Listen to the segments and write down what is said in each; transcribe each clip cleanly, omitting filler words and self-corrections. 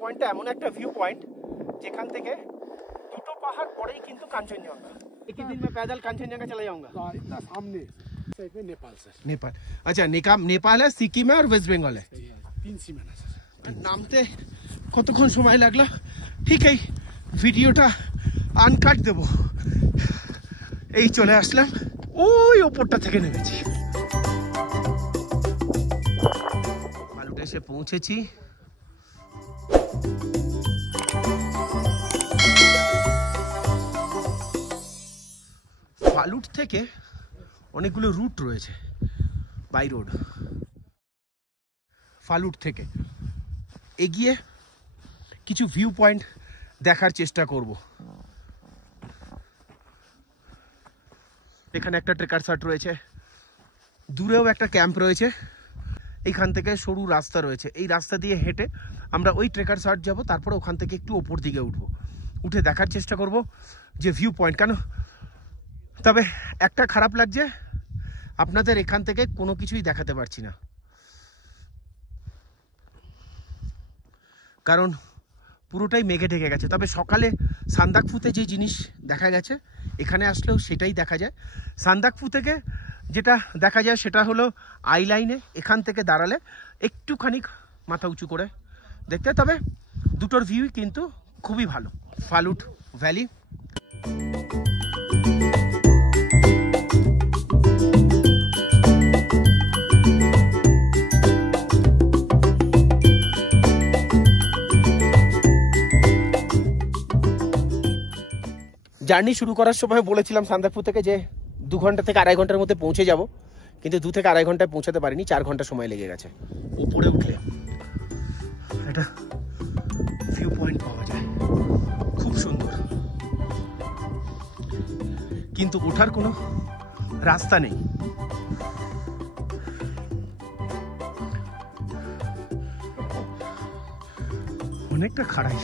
পয়েন্টটা এমন একটা ভিউ পয়েন্ট যেখান থেকে দুটো পাহাড় পরেই কিন্তু কাঞ্চনজঙ্ঘা। एक ही दिन में पैदल कांचनजंगा चला जाऊंगा। इतना सामने साइड में नेपाल सर। नेपाल, अच्छा नेपाल है, सिक्किम है और वेस्ट बेंगल है। 3 सीमाना सर। নামতে কতক্ষণ সময় লাগলো? ঠিক এই ভিডিওটা আনকাট দেব। এই চলে আসলাম, ওই ওপরটা থেকে নেমেছি। ফালুট এসে পৌঁছেছি। ফালুট থেকে অনেকগুলো রুট রয়েছে, বাই রোড। ফালুট থেকে এগিয়ে কিছু ভিউ পয়েন্ট দেখার চেষ্টা করব। এখানে একটা ট্রেকার সাইট রয়েছে, দূরেও একটা ক্যাম্প রয়েছে। এইখান থেকে সরু রাস্তা রয়েছে, এই রাস্তা দিয়ে হেঁটে আমরা ওই ট্রেকার সাইট যাব, তারপরে ওখান থেকে একটু ওপর দিকে উঠে দেখার চেষ্টা করব যে ভিউ পয়েন্ট। কেন তবে একটা খারাপ লাগছে, আপনাদের এখান থেকে কোনো কিছুই দেখাতে পারছি না, কারণ পুরোটাই মেঘে ঢেকে গেছে। তবে সকালে সান্দাকফুতে যে জিনিস দেখা গেছে এখানে আসলেও সেটাই দেখা যায়। সান্দাকফু থেকে যেটা দেখা যায় সেটা হলো আই লাইনে, এখান থেকে দাঁড়ালে একটুখানি মাথা উঁচু করে দেখতে। তবে দুটোর ভিউ কিন্তু খুবই ভালো। ফালুট ভ্যালি। জার্নি শুরু করার সময় বলেছিলাম সান্দাকফু থেকে যে 2 ঘন্টা থেকে 2.5 ঘন্টার মধ্যে পৌঁছে যাব, কিন্তু 2 থেকে 2.5 ঘন্টায় পৌঁছাতে পারিনি, 4 ঘন্টা সময় লেগে গেছে। উপরে উঠলে এটা ভিউ পয়েন্ট পাওয়া যায়, খুব সুন্দর, কিন্তু ওঠার কোনো রাস্তা নেই। অনেকটা খাড়াই।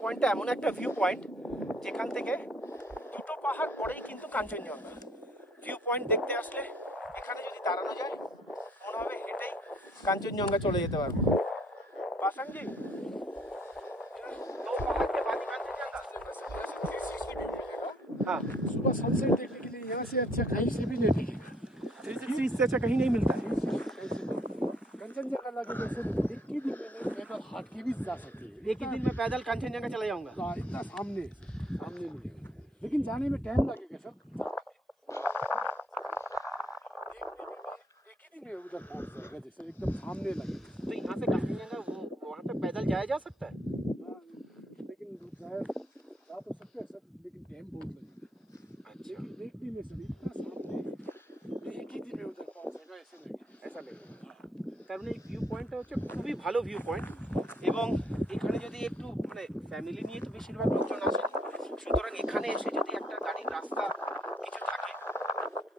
পয়েন্টটা এমন একটা ভিউ পয়েন্ট যেখান থেকে দুটো পাহাড় পরেই কিন্তু কাঞ্চনজঙ্ঘা। ভিউ পয়েন্ট দেখতে আসলে এখানে যদি দাঁড়ানো যায় মনে হবে হেঁটেই কাঞ্চনজঙ্ঘা চলে যেতে পারবো। पासंग जी, 2 पहाड़ के बाद कांचनजंगा 360 व्यू मिलेगा। हाँ, सुबह सनसेट देखने के लिए यहाँ से अच्छा कहीं से भी नहीं दिखेगा। 360 से अच्छा कहीं नहीं मिलता है। कंचनजंगा लगे जैसे एक ही दिन में पैदल हाट के भी जा सकते हैं। एक ही दिन में पैदल कांचनजंगा चला जाऊंगा। इतना सामने मिलेगा, लेकिन जाने में टाइम लगेगा सर। एक ही दिन में उधर पहुंच जाएगा, जैसे एकदम सामने लगेगा। तो यहाँ से कांचनजंगा वहाँ पे पैदल जाया जा सकता है? लेकिन जा तो सकते हैं सर, लेकिन टाइम बहुत लगेगा। अच्छा, लेकिन एक दिन में सर इतना सामने एक ही दिन में उधर पहुंच जाएगा, ऐसा लगेगा। তার মানে এই ভিউ পয়েন্টটা হচ্ছে খুবই ভালো ভিউ পয়েন্ট, এবং এখানে যদি একটু মানে ফ্যামিলি নিয়ে তো বেশিরভাগ লোকজন আসে, সুতরাং এখানে এসে যদি একটা গাড়ির রাস্তা কিছু থাকে,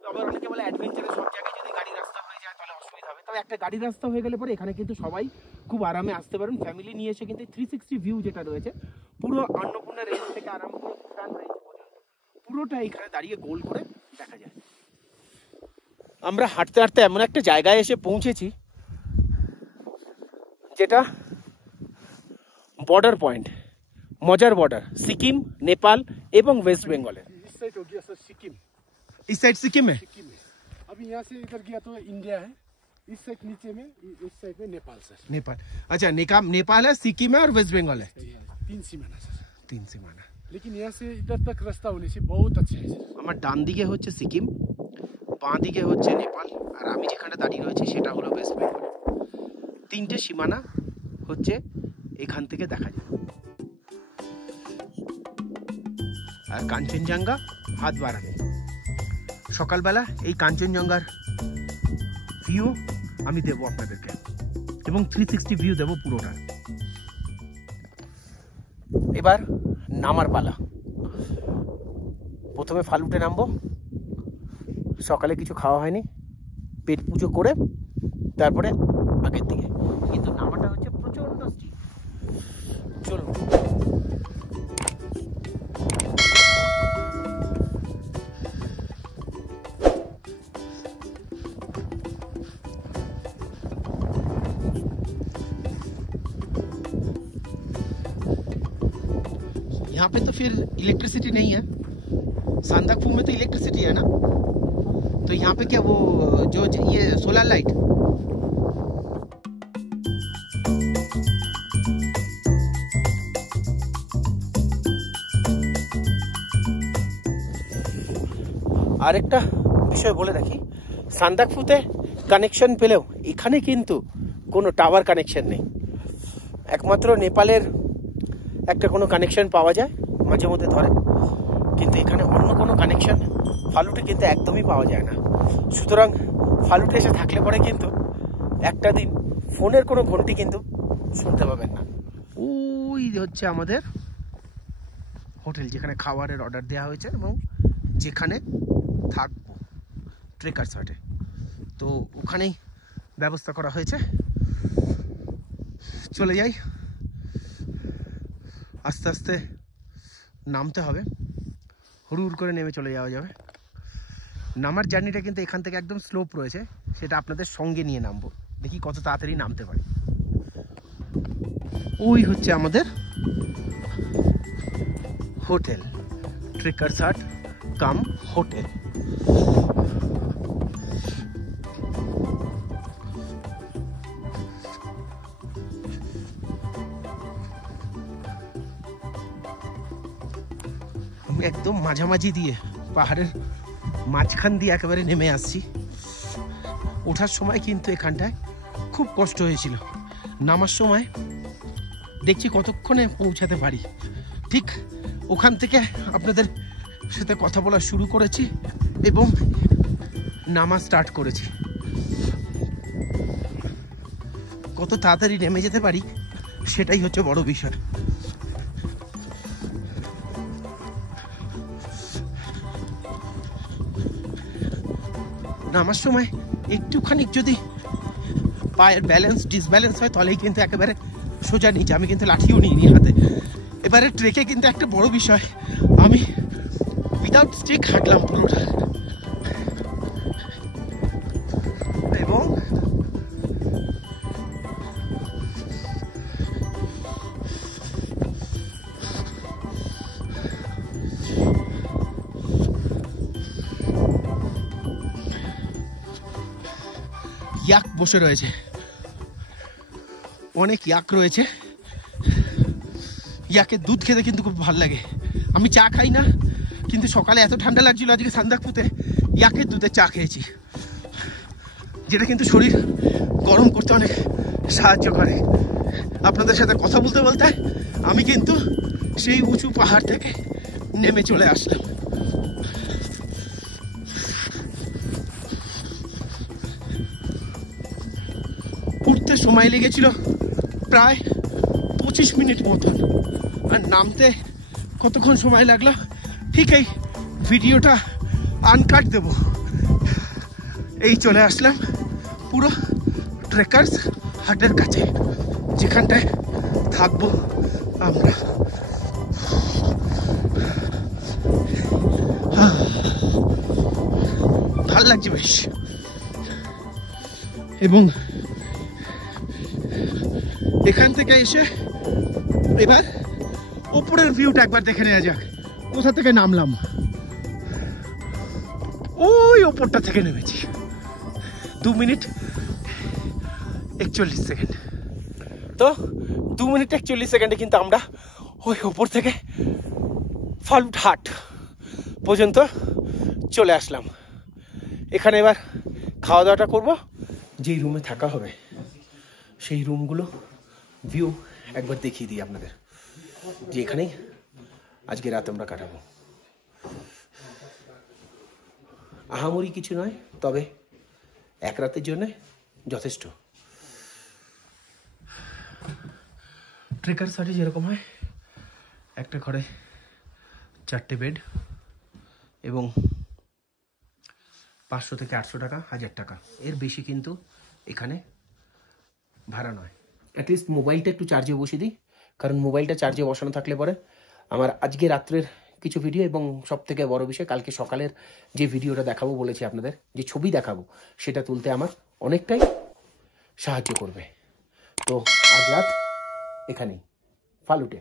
আবার অনেকে বলে অ্যাডভেঞ্চারে সব জায়গায় যদি গাড়ির রাস্তা হয়ে যায় তাহলে অসুবিধা হবে। তবে একটা গাড়ির রাস্তা হয়ে গেলে পরে এখানে কিন্তু সবাই খুব আরামে আসতে পারেন। ফ্যামিলি নিয়ে এসে কিন্তু 360 ভিউ যেটা রয়েছে পুরো অন্নপূর্ণা রেঞ্জ থেকে আরম্ভ করে ভুটান রেঞ্জ পর্যন্ত পুরোটা এখানে দাঁড়িয়ে গোল করে দেখা যায়। আমরা হাঁটতে হাঁটতে এমন একটা জায়গায় এসে পৌঁছেছি যেটা বর্ডার পয়েন্ট, মজার বর্ডার, সিকিম, नेपाल এবং वेस्ट बंगाल। इस साइड हो गया सर सिक्किम। इस साइड सिक्किम है। अभी यहाँ से इधर गया तो इंडिया है, इस साइड नीचे में, इस साइड में नेपाल सर। नेपाल, अच्छा नेपाल है, सिक्किम है और वेस्ट बंगाल है। 3 सीमाना सर। 3 सीमाना। लेकिन यहाँ से इधर तक रास्ता होने से बहुत अच्छा है सर। আমার ডান দিকে হচ্ছে সিকিম, বাঁ দিকে হচ্ছে নেপাল, আর আমি যেখানে দাঁড়িয়ে রয়েছি সেটা হলো ওয়েস্ট বেঙ্গল। 3টে সীমানা হচ্ছে এখান থেকে দেখা যায়। আর কাঞ্চনজঙ্ঘা হাত বাড়াবে। সকালবেলা এই কাঞ্চনজঙ্ঘার ভিউ আমি দেবো আপনাদেরকে, এবং 360 ভিউ দেবো পুরোটা। এবার নামার পালা। প্রথমে ফালুটে নামবো, সকালে কিছু খাওয়া হয়নি, পেট পুজো করে তারপরে আগের দিকে, কিন্তু নামাটা হচ্ছে প্রচন্ড স্টিপ। চলুন। यहाँ पे तो फिर इलेक्ट्रिसिटी नहीं है, सांदाकफू में तो इलेक्ट्रिसिटी है ना, तो यहाँ पे क्या वो जो ये सोलर लाइट। আরেকটা বিষয় বলে রাখি, সান্দাকফুতে কানেকশন পেলেও এখানে কিন্তু কোনো টাওয়ার কানেকশন নেই। একমাত্র নেপালের একটা কোনো কানেকশন পাওয়া যায়, মাঝে মধ্যে ধরে, কিন্তু এখানে অন্য কোনো কানেকশন ফালুটে কিন্তু একদমই পাওয়া যায় না। সুতরাং ফালুটে এসে থাকলে পরে কিন্তু একটা দিন ফোনের কোনো ঘন্টি কিন্তু শুনতে পাবেন না। ওই হচ্ছে আমাদের হোটেল, যেখানে খাবারের অর্ডার দেওয়া হয়েছে এবং যেখানে থাকবো ট্রেকার্স হাটে, তো ওখানেই ব্যবস্থা করা হয়েছে। চলে যাই, আস্তে আস্তে নামতে হবে, হুড় করে নেমে চলে যাওয়া যাবে। নামার জার্নিটা কিন্তু এখান থেকে একদম স্লোপ রয়েছে, সেটা আপনাদের সঙ্গে নিয়ে নামবো, দেখি কত তাড়াতাড়ি নামতে পারি। ওই হচ্ছে আমাদের হোটেল, ট্রেকার্স হাট কাম হোটেল। আমি একদম মাঝামাঝি দিয়ে, পাহাড়ের মাঝখান দিয়ে একেবারে নেমে আসছি। ওঠার সময় কিন্তু এখানটায় খুব কষ্ট হয়েছিল, নামার সময় দেখছি কতক্ষণে পৌঁছাতে পারি। ঠিক ওখান থেকে আপনাদের সাথে কথা বলা শুরু করেছি এবং নামা স্টার্ট করেছি। কত তাড়াতাড়ি নেমে যেতে পারি সেটাই হচ্ছে বড় বিষয়। নামার সময় একটুখানি যদি পায়ের ব্যালেন্স ডিসব্যালেন্স হয় তাহলেই কিন্তু একেবারে সোজা নিচে। আমি কিন্তু লাঠিও নিইনি হাতে। এবারে ট্রেকে কিন্তু একটা বড় বিষয়, আমি উইদাউট স্টিক হাঁটলাম পুরোটা, এবং ইয়াক বসে রয়েছে, অনেক ইয়াক রয়েছে। ইয়াকের দুধ খেতে কিন্তু খুব ভালো লাগে। আমি চা খাই না, কিন্তু সকালে এত ঠান্ডা লাগছিল আজকে সান্দাকফুতে ইয়াকের দুধের চা খেয়েছি, যেটা কিন্তু শরীর গরম করতে অনেক সাহায্য করে। আপনাদের সাথে কথা বলতে বলতে আমি কিন্তু সেই উঁচু পাহাড় থেকে নেমে চলে আসলাম। উঠতে সময় লেগেছিল প্রায় 25 মিনিট মতন, আর নামতে কতক্ষণ সময় লাগলো ঠিক এই ভিডিওটা আনকাট দেব। এই চলে আসলাম পুরো ট্রেকার্স হাটের কাছে, যেখানটায় থাকবো আমরা। ভাল লাগছে বেশ, এবং এখান থেকে এসে এবার উপরের ভিউটা একবার দেখে নেওয়া যাক। কোথা থেকে নামলাম, ওই ওপরটা থেকে নেমেছি। 2 মিনিট 41 সেকেন্ড। তো 2 মিনিট 41 সেকেন্ডে কিন্তু আমরা ওই ওপর থেকে ফালুট হাট পর্যন্ত চলে আসলাম। এখানে এবার খাওয়া দাওয়াটা করবো। যেই রুমে থাকা হবে সেই রুমগুলো ভিউ একবার দেখিয়ে দিই আপনাদের, যে এখানেই আজকে রাত আমরা কাটাবো। আহামরি কিছু নয়, তবে এক রাতের জন্য যথেষ্ট। ট্রেকার সাইডে যেরকম হয়, একটা ঘরে 4টে বেড এবং 500 থেকে 800 টাকা, 1000 টাকা, এর বেশি কিন্তু এখানে ভাড়া নয়। অ্যাটলিস্ট মোবাইলটা একটু চার্জে বসিয়ে দিই, কারণ মোবাইলটা চার্জে বসানো থাকলে পরে আমার আজকে রাত্রের কিছু ভিডিও এবং সব থেকে বড় বিষয় কালকে সকালের যে ভিডিওটা দেখাবো বলেছি আপনাদের, যে ছবি দেখাবো, সেটা তুলতে আমার অনেকটাই সাহায্য করবে। তো আজ রাত এখানেই ফালুটে।